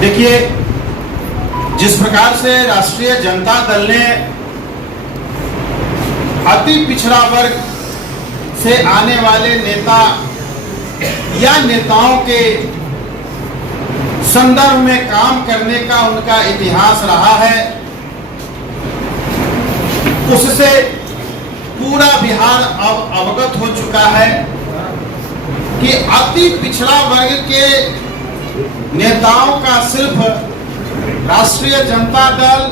देखिए, जिस प्रकार से राष्ट्रीय जनता दल ने अति पिछड़ा वर्ग से आने वाले नेता या नेताओं के संदर्भ में काम करने का उनका इतिहास रहा है, उससे पूरा बिहार अब अवगत हो चुका है कि अति पिछड़ा वर्ग के नेताओं का सिर्फ राष्ट्रीय जनता दल,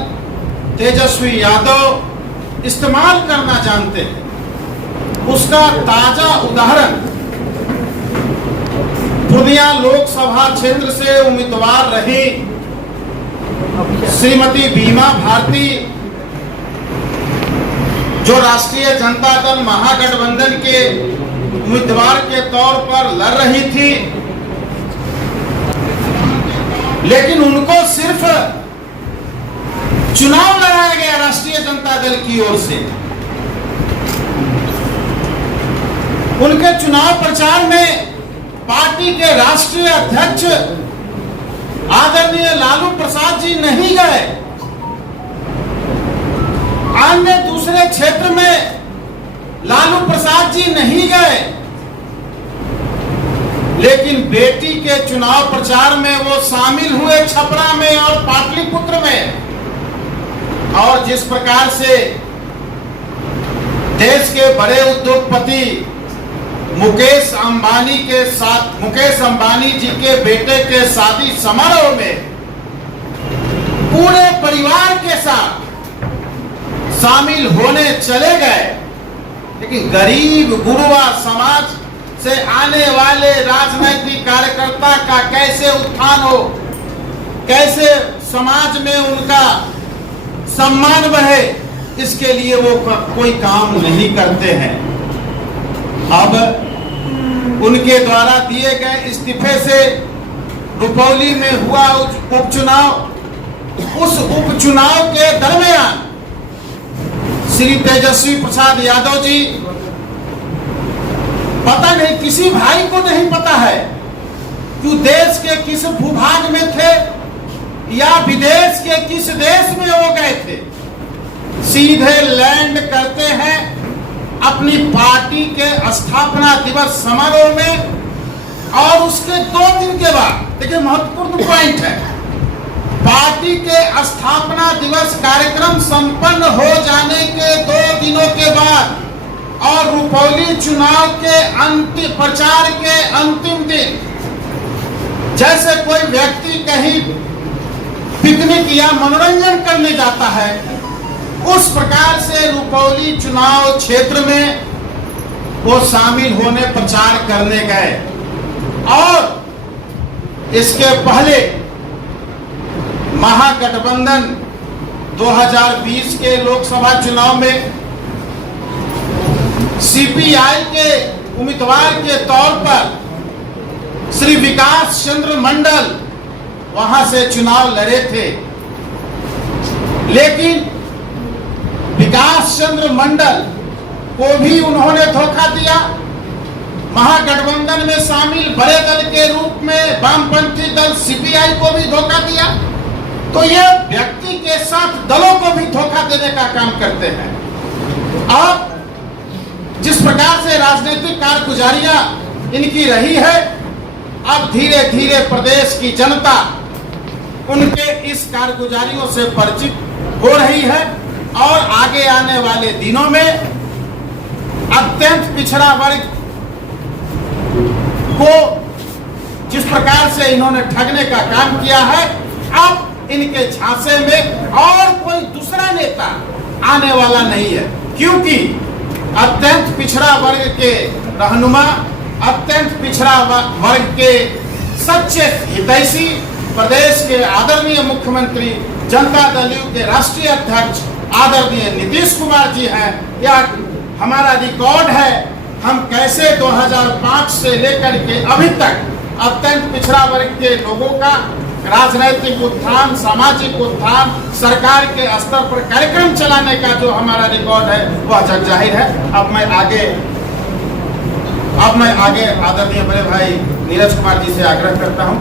तेजस्वी यादव इस्तेमाल करना जानते हैं। उसका ताजा उदाहरण पूर्णिया लोकसभा क्षेत्र से उम्मीदवार रही श्रीमती बीमा भारती, जो राष्ट्रीय जनता दल महागठबंधन के उम्मीदवार के तौर पर लड़ रही थी, लेकिन उनको सिर्फ चुनाव लड़ाया गया राष्ट्रीय जनता दल की ओर से। उनके चुनाव प्रचार में पार्टी के राष्ट्रीय अध्यक्ष आदरणीय लालू प्रसाद जी नहीं गए। अन्य दूसरे क्षेत्र में लालू प्रसाद जी नहीं गए, लेकिन बेटी के चुनाव प्रचार में वो शामिल हुए छपरा में और पाटलिपुत्र में। और जिस प्रकार से देश के बड़े उद्योगपति मुकेश अंबानी जी के बेटे के शादी समारोह में पूरे परिवार के साथ शामिल होने चले गए, लेकिन गरीब गुरुआ समाज से आने वाले राजनीतिक कार्यकर्ता का कैसे उत्थान हो, कैसे समाज में उनका सम्मान बढ़े, इसके लिए वो कोई काम नहीं करते हैं। अब उनके द्वारा दिए गए इस्तीफे से रुपौली में हुआ उपचुनाव, उस उपचुनाव के दरमियान श्री तेजस्वी प्रसाद यादव जी, पता नहीं किसी भाई को नहीं पता है कि देश के किस भूभाग में थे या विदेश के किस देश में वो गए थे, सीधे लैंड करते हैं अपनी पार्टी के स्थापना दिवस समारोह में। और उसके 2 दिन के बाद, देखिए महत्वपूर्ण पॉइंट है, पार्टी के स्थापना दिवस कार्यक्रम संपन्न हो जाने के 2 दिनों के बाद और रुपौली चुनाव के अंतिम प्रचार के अंतिम दिन, जैसे कोई व्यक्ति कहीं पिकनिक या मनोरंजन करने जाता है, उस प्रकार से रुपौली चुनाव क्षेत्र में वो शामिल होने प्रचार करने गए। और इसके पहले महागठबंधन 2020 के लोकसभा चुनाव में सीपीआई के उम्मीदवार के तौर पर श्री विकास चंद्र मंडल वहां से चुनाव लड़े थे, लेकिन विकास चंद्र मंडल को भी उन्होंने धोखा दिया। महागठबंधन में शामिल बड़े दल के रूप में वामपंथी दल सीपीआई को भी धोखा दिया। तो ये व्यक्ति के साथ दलों को भी धोखा देने का काम करते हैं। अब जिस प्रकार से राजनीतिक कारगुजारियां इनकी रही है, अब धीरे धीरे प्रदेश की जनता उनके इस कारगुजारियों से परिचित हो रही है और आगे आने वाले दिनों में अत्यंत पिछड़ा वर्ग को जिस प्रकार से इन्होंने ठगने का काम किया है, अब इनके झांसे में और कोई दूसरा नेता आने वाला नहीं है, क्योंकि अत्यंत पिछड़ा वर्ग के रहनुमा, अत्यंत पिछड़ा वर्ग के सच्चे हितैषी, प्रदेश के आदरणीय मुख्यमंत्री, जनता दल यू के राष्ट्रीय अध्यक्ष आदरणीय नीतीश कुमार जी हैं। यह हमारा रिकॉर्ड है, हम कैसे 2005 से लेकर के अभी तक अत्यंत पिछड़ा वर्ग के लोगों का राजनैतिक उत्थान, सामाजिक उत्थान, सरकार के स्तर पर कार्यक्रम चलाने का जो हमारा रिकॉर्ड है वह जग जाहिर है। अब मैं आगे आदरणीय बड़े भाई नीरज कुमार जी से आग्रह करता हूं।